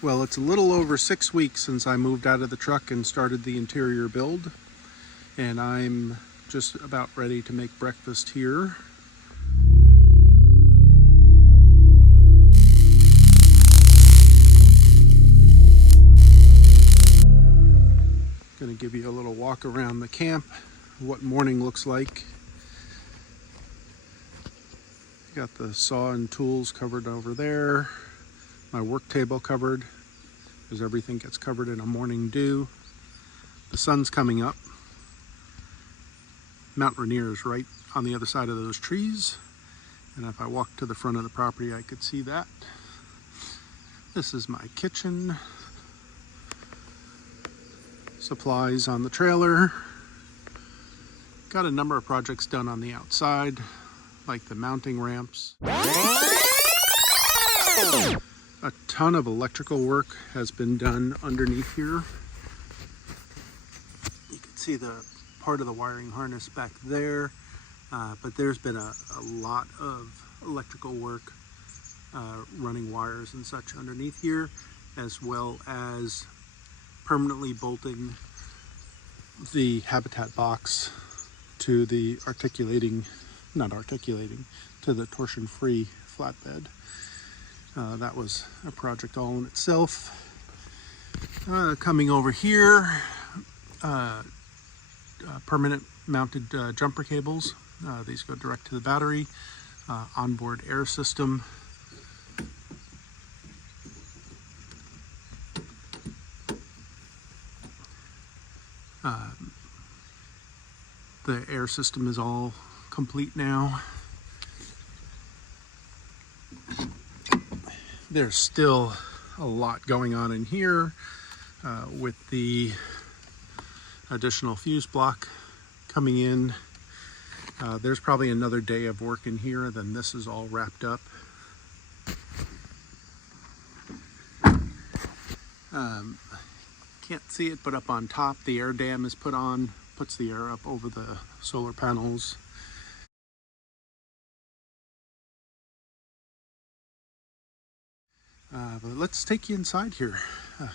Well, it's a little over 6 weeks since I moved out of the truck and started the interior build, and I'm just about ready to make breakfast here. Going to give you a little walk around the camp, what morning looks like. Got the saw and tools covered over there, my work table covered, because everything gets covered in a morning dew. The sun's coming up. Mount Rainier is right on the other side of those trees, and if I walk to the front of the property I could see that. This is my kitchen. Supplies on the trailer. Got a number of projects done on the outside, like the mounting ramps. A ton of electrical work has been done underneath here. You can see the part of the wiring harness back there, but there's been a lot of electrical work, running wires and such underneath here, as well as permanently bolting the habitat box to the to the torsion-free flatbed. That was a project all in itself. Coming over here, permanent mounted jumper cables. These go direct to the battery. Onboard air system. The air system is all complete now. There's still a lot going on in here with the additional fuse block coming in. There's probably another day of work in here, then this is all wrapped up. Can't see it, but up on top the air dam is put on, puts the air up over the solar panels. But let's take you inside here,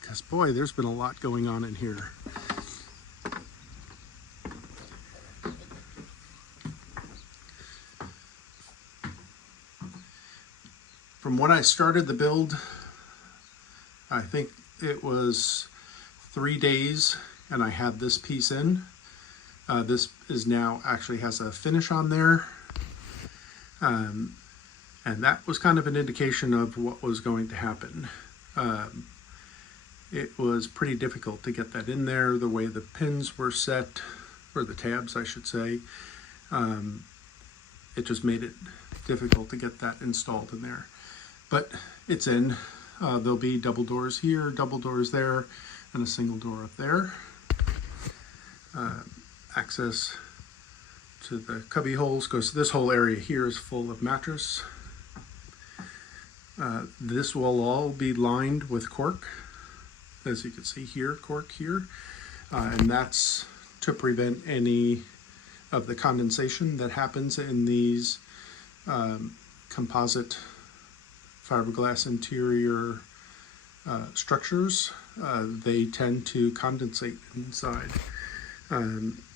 because boy, there's been a lot going on in here. From when I started the build, I think it was 3 days and I had this piece in. This is now actually has a finish on there. And that was kind of an indication of what was going to happen. It was pretty difficult to get that in there, the way the pins were set, or the tabs I should say. It just made it difficult to get that installed in there. But it's in. There'll be double doors here, double doors there, and a single door up there. Access to the cubby holes goes. This whole area here is full of mattress. This will all be lined with cork, as you can see here, cork here, and that's to prevent any of the condensation that happens in these composite fiberglass interior structures. They tend to condensate inside.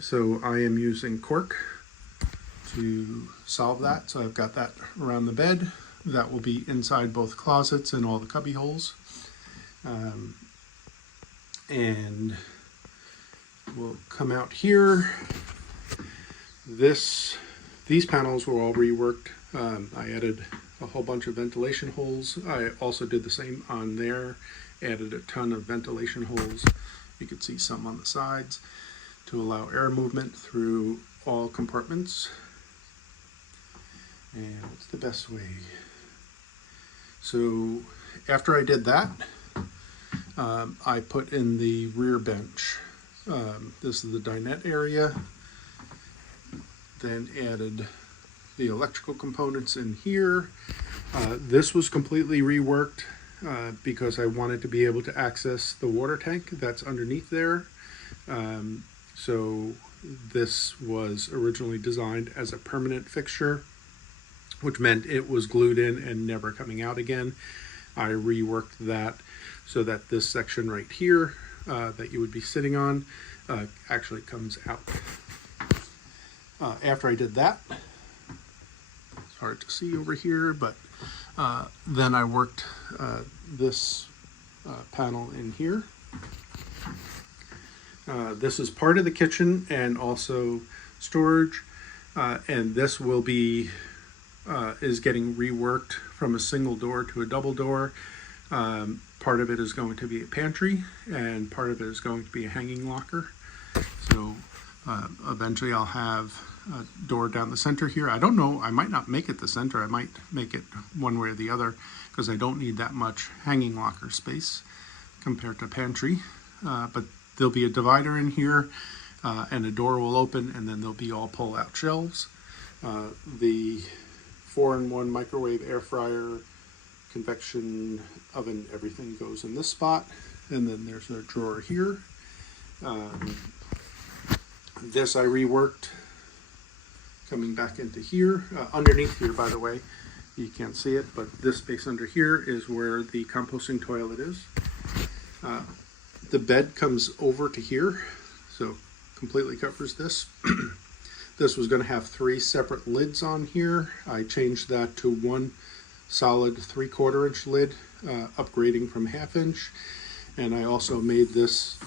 So I am using cork to solve that. So I've got that around the bed. That will be inside both closets and all the cubby holes. And we'll come out here. These panels were all reworked. I added a whole bunch of ventilation holes. I also did the same on there, added a ton of ventilation holes. You can see some on the sides to allow air movement through all compartments. And what's the best way? So after I did that, I put in the rear bench. This is the dinette area. Then added the electrical components in here. This was completely reworked because I wanted to be able to access the water tank that's underneath there. So this was originally designed as a permanent fixture, which meant it was glued in and never coming out again. I reworked that so that this section right here that you would be sitting on actually comes out. After I did that, it's hard to see over here, but then I worked this panel in here. This is part of the kitchen and also storage, and this will be is getting reworked from a single door to a double door. Part of it is going to be a pantry, and part of it is going to be a hanging locker. So eventually I'll have a door down the center here. I don't know, I might not make it the center. I might make it one way or the other, because I don't need that much hanging locker space compared to pantry. But there'll be a divider in here, and a door will open, and then there'll be all pull-out shelves. The 4-in-1 microwave, air fryer, convection oven, everything goes in this spot. And then there's a drawer here. This I reworked coming back into here. Underneath here, by the way, you can't see it, but this space under here is where the composting toilet is. The bed comes over to here, so completely covers this. This was going to have 3 separate lids on here. I changed that to one solid 3/4 inch lid, upgrading from 1/2 inch. And I also made this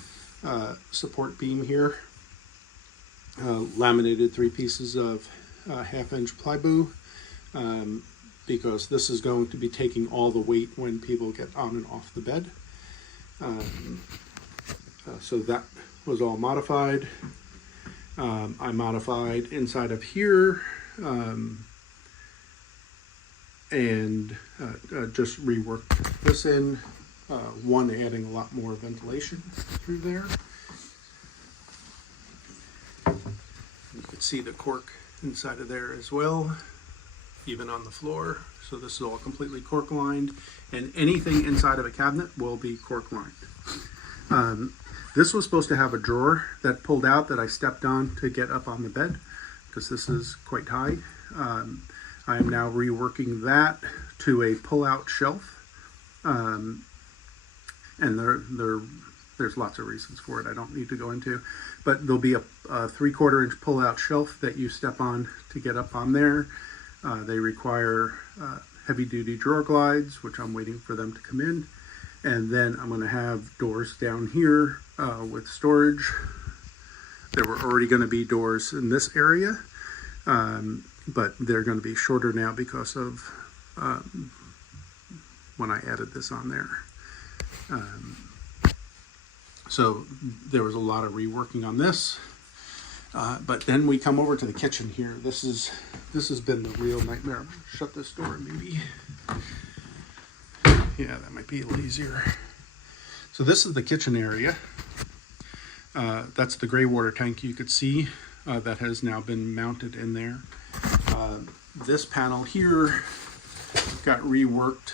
support beam here, laminated 3 pieces of 1/2 inch plywood, because this is going to be taking all the weight when people get on and off the bed. So that was all modified. I modified inside of here, and just reworked this in, one adding a lot more ventilation through there. You can see the cork inside of there as well, even on the floor. So this is all completely cork lined, and anything inside of a cabinet will be cork lined. This was supposed to have a drawer that pulled out that I stepped on to get up on the bed, because this is quite high. I am now reworking that to a pull-out shelf, and there's lots of reasons for it I don't need to go into, but there'll be a 3/4 inch pull-out shelf that you step on to get up on there. They require heavy-duty drawer glides, which I'm waiting for them to come in. And then I'm going to have doors down here with storage. There were already going to be doors in this area, but they're going to be shorter now because of when I added this on there. So there was a lot of reworking on this. But then we come over to the kitchen here. This has been the real nightmare. I'm gonna shut this door maybe. Yeah, that might be a little easier. So this is the kitchen area. That's the gray water tank you could see that has now been mounted in there. This panel here got reworked.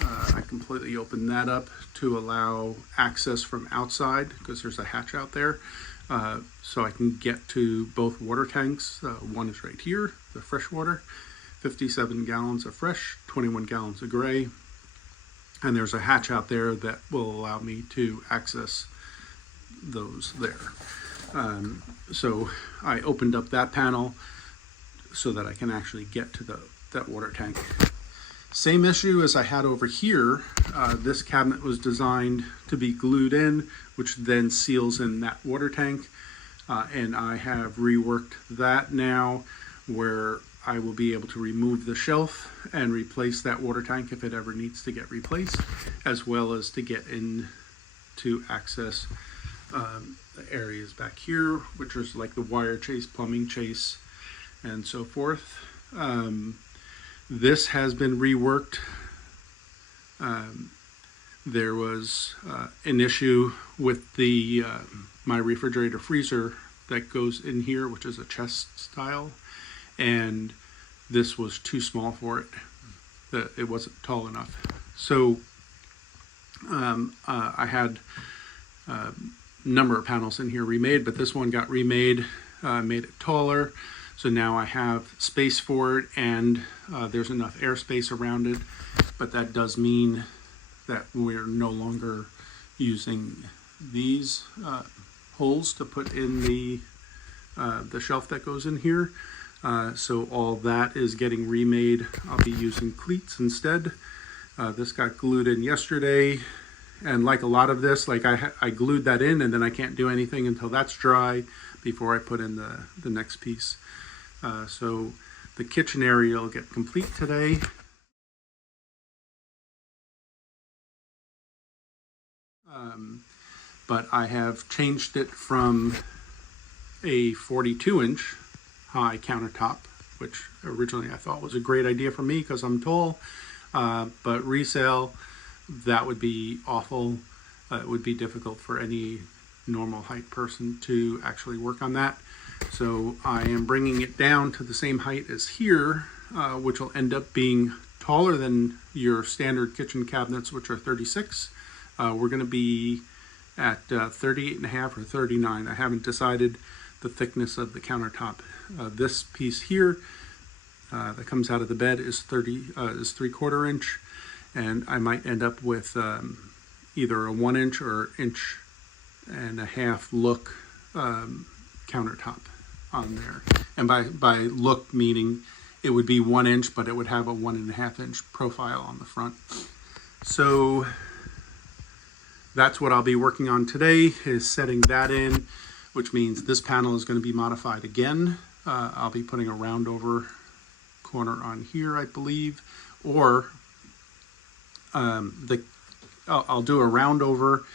I completely opened that up to allow access from outside, because there's a hatch out there. So I can get to both water tanks. One is right here, the fresh water, 57 gallons of fresh, 21 gallons of gray. And there's a hatch out there that will allow me to access those there. So I opened up that panel so that I can actually get to that water tank. Same issue as I had over here. This cabinet was designed to be glued in, which then seals in that water tank. And I have reworked that now, where I will be able to remove the shelf and replace that water tank if it ever needs to get replaced, as well as to get in to access the areas back here, which is like the wire chase, plumbing chase, and so forth. This has been reworked. There was an issue with the my refrigerator freezer that goes in here, which is a chest style, and this was too small for it. It wasn't tall enough. So I had a number of panels in here remade, but this one got remade, made it taller. So now I have space for it, and there's enough airspace around it. But that does mean that we're no longer using these holes to put in the shelf that goes in here. So all that is getting remade. I'll be using cleats instead. This got glued in yesterday, and like a lot of this, like I glued that in, and then I can't do anything until that's dry before I put in the next piece. So the kitchen area will get complete today. But I have changed it from a 42-inch high countertop, which originally I thought was a great idea for me because I'm tall, but resale, that would be awful. It would be difficult for any normal height person to actually work on that. So I am bringing it down to the same height as here, which will end up being taller than your standard kitchen cabinets, which are 36. We're going to be at 38.5 or 39. I haven't decided the thickness of the countertop. This piece here that comes out of the bed is 3/4 inch, and I might end up with either a 1 inch or 1.5 inch look countertop on there. And by look meaning it would be 1 inch, but it would have a 1.5 inch profile on the front. So that's what I'll be working on today, is setting that in, which means this panel is going to be modified again. I'll be putting a round over corner on here, I believe, or I'll do a round over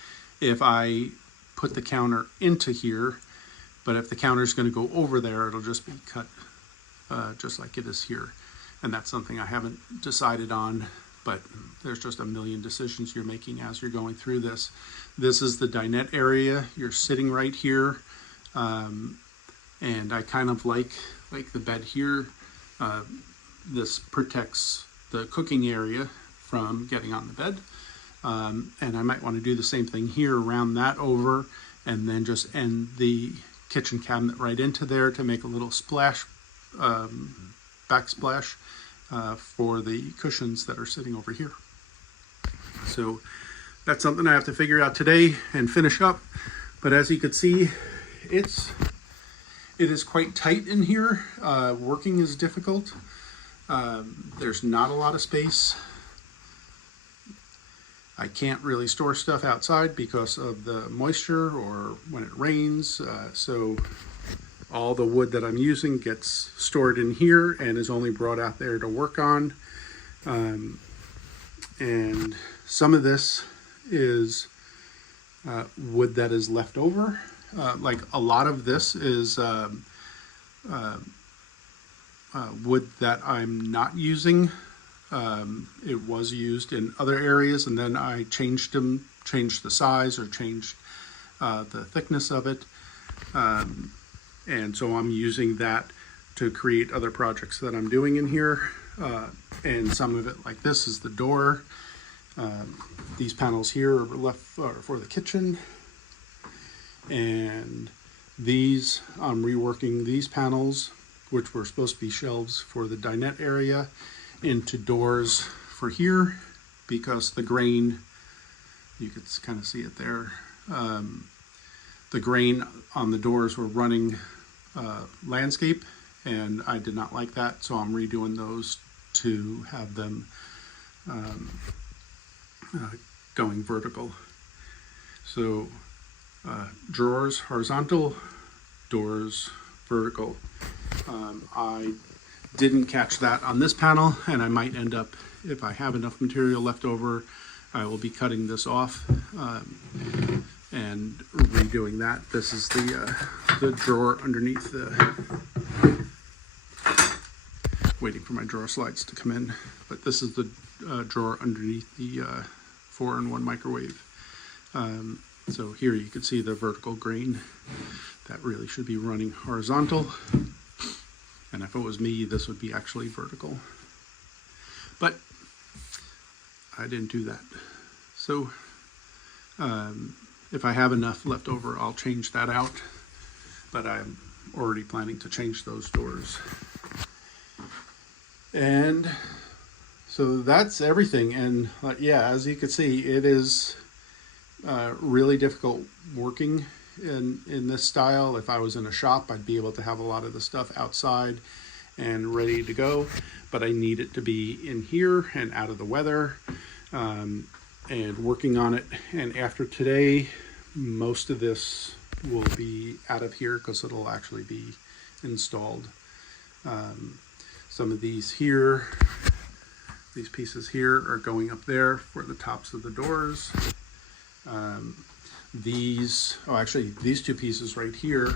if I put the counter into here, but if the counter is going to go over there, it'll just be cut just like it is here. And that's something I haven't decided on, but there's just a million decisions you're making as you're going through this. This is the dinette area. You're sitting right here, and I kind of like the bed here. This protects the cooking area from getting on the bed, and I might want to do the same thing here, round that over, and then just end the kitchen cabinet right into there to make a little splash, backsplash, for the cushions that are sitting over here. So that's something I have to figure out today and finish up. But as you can see, it is quite tight in here. Working is difficult. There's not a lot of space. I can't really store stuff outside because of the moisture or when it rains. So all the wood that I'm using gets stored in here and is only brought out there to work on. And some of this is wood that is left over. Like a lot of this is wood that I'm not using. It was used in other areas, and then I changed the size or changed the thickness of it. And so I'm using that to create other projects that I'm doing in here. And some of it, like this, is the door. These panels here are left for the kitchen. And these, I'm reworking these panels, which were supposed to be shelves for the dinette area, into doors for here, because the grain, you could kind of see it there, the grain on the doors were running landscape, and I did not like that, so I'm redoing those to have them going vertical. So drawers horizontal, doors vertical. I didn't catch that on this panel, and I might end up, if I have enough material left over, I will be cutting this off and redoing that. This is the drawer underneath waiting for my drawer slides to come in, but this is the drawer underneath the 4-in-1 microwave. So here you can see the vertical grain. That really should be running horizontal. And if it was me, this would be actually vertical. But I didn't do that. So if I have enough left over, I'll change that out. But I'm already planning to change those doors. And So that's everything. And yeah, as you can see, it is really difficult working in this style. If I was in a shop, I'd be able to have a lot of the stuff outside and ready to go, but I need it to be in here and out of the weather, and working on it. And after today, most of this will be out of here because it'll actually be installed. Some of these here, these pieces here are going up there for the tops of the doors. These two pieces right here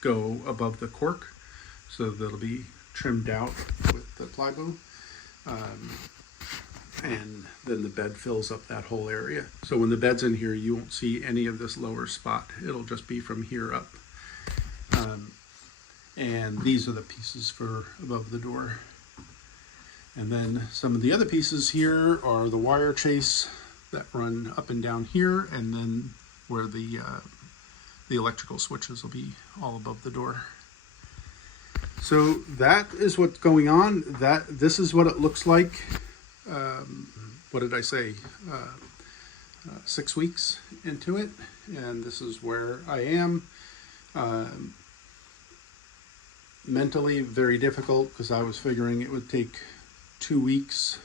go above the cork, so that'll be trimmed out with the plywood. And then the bed fills up that whole area. So when the bed's in here, you won't see any of this lower spot. It'll just be from here up. And these are the pieces for above the door. And then some of the other pieces here are the wire chase that run up and down here, and then where the electrical switches will be all above the door. So that is what's going on. This is what it looks like. What did I say? 6 weeks into it, and this is where I am. Mentally very difficult because I was figuring it would take 2 weeks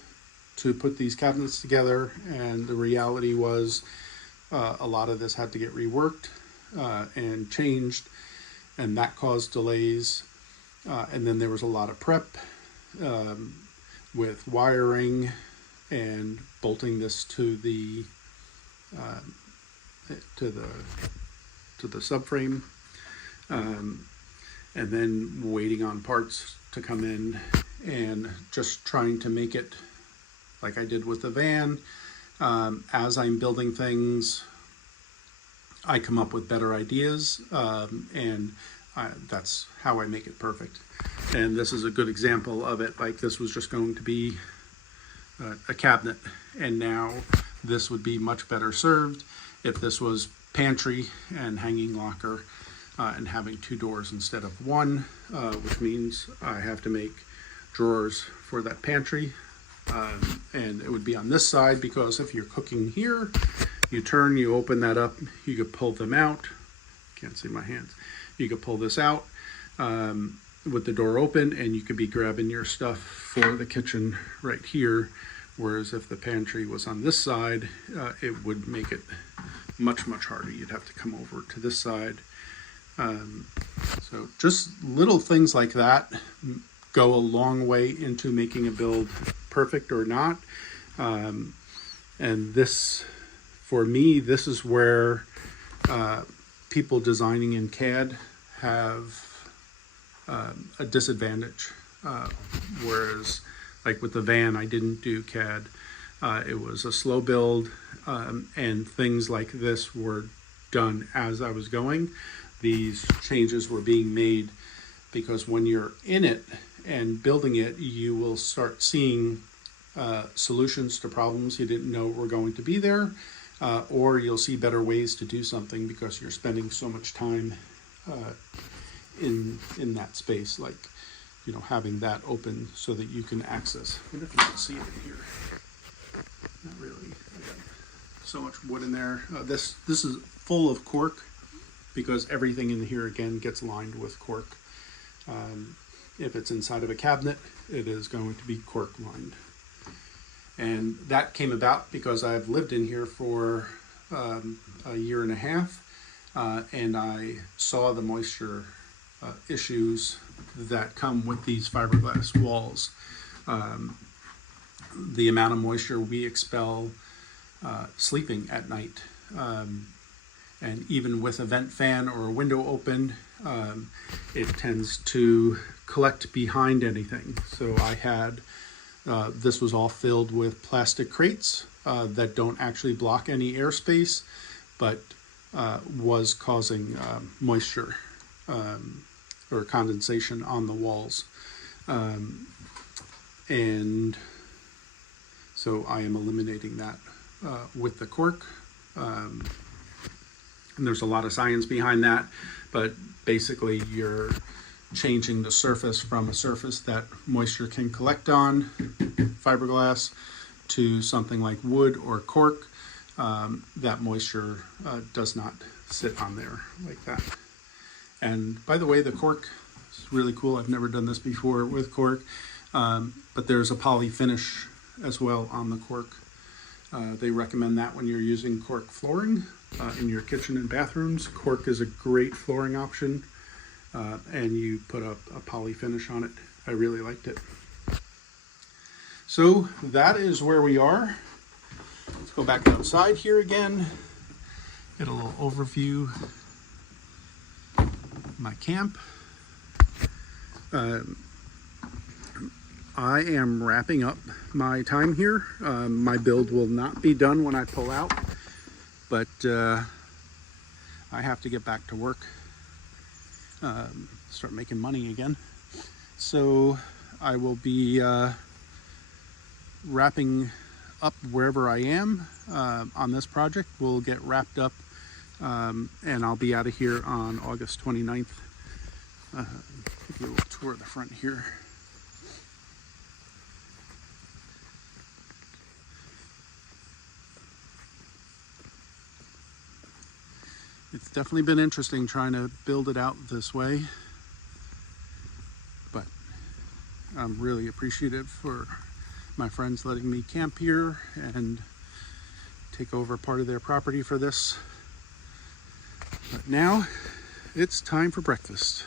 to put these cabinets together, and the reality was a lot of this had to get reworked and changed, and that caused delays. And then there was a lot of prep with wiring and bolting this to the subframe, and then waiting on parts to come in, and just trying to make it like I did with the van. As I'm building things, I come up with better ideas, and that's how I make it perfect. And this is a good example of it. Like, this was just going to be a cabinet, and now this would be much better served if this was pantry and hanging locker, and having 2 doors instead of 1, which means I have to make drawers for that pantry, and it would be on this side, because if you're cooking here, you turn, you open that up, you could pull them out. Can't see my hands. You could pull this out with the door open, and you could be grabbing your stuff for the kitchen right here. Whereas if the pantry was on this side, it would make it much, much harder. You'd have to come over to this side. So just little things like that go a long way into making a build perfect or not. And this, for me, this is where people designing in CAD have a disadvantage. Whereas, like with the van, I didn't do CAD. It was a slow build, and things like this were done as I was going. These changes were being made because when you're in it and building it, you will start seeing solutions to problems you didn't know were going to be there, or you'll see better ways to do something because you're spending so much time in that space, like, you know, having that open so that you can access. I wonder if you can see it in here. Not really. I got so much wood in there. This is full of cork, because everything in here again gets lined with cork. If it's inside of a cabinet, it is going to be cork lined. And that came about because I've lived in here for a year and a half, and I saw the moisture issues that come with these fiberglass walls. The amount of moisture we expel sleeping at night, and even with a vent fan or a window open, it tends to collect behind anything. So I had, this was all filled with plastic crates that don't actually block any airspace, but was causing moisture or condensation on the walls. And so I am eliminating that with the cork. And there's a lot of science behind that, but basically you're changing the surface from a surface that moisture can collect on, fiberglass, to something like wood or cork, that moisture does not sit on there like that. And by the way, the cork is really cool. I've never done this before with cork, but there's a poly finish as well on the cork. They recommend that when you're using cork flooring in your kitchen and bathrooms. Cork is a great flooring option, and you put a poly finish on it. I really liked it. So that is where we are. Let's go back outside here again, get a little overview of my camp. I am wrapping up my time here. My build will not be done when I pull out, but I have to get back to work, start making money again. So I will be wrapping up wherever I am on this project. We'll get wrapped up and I'll be out of here on August 29th. Give you a little tour of the front here. It's definitely been interesting trying to build it out this way, but I'm really appreciative for my friends letting me camp here and take over part of their property for this. But now it's time for breakfast.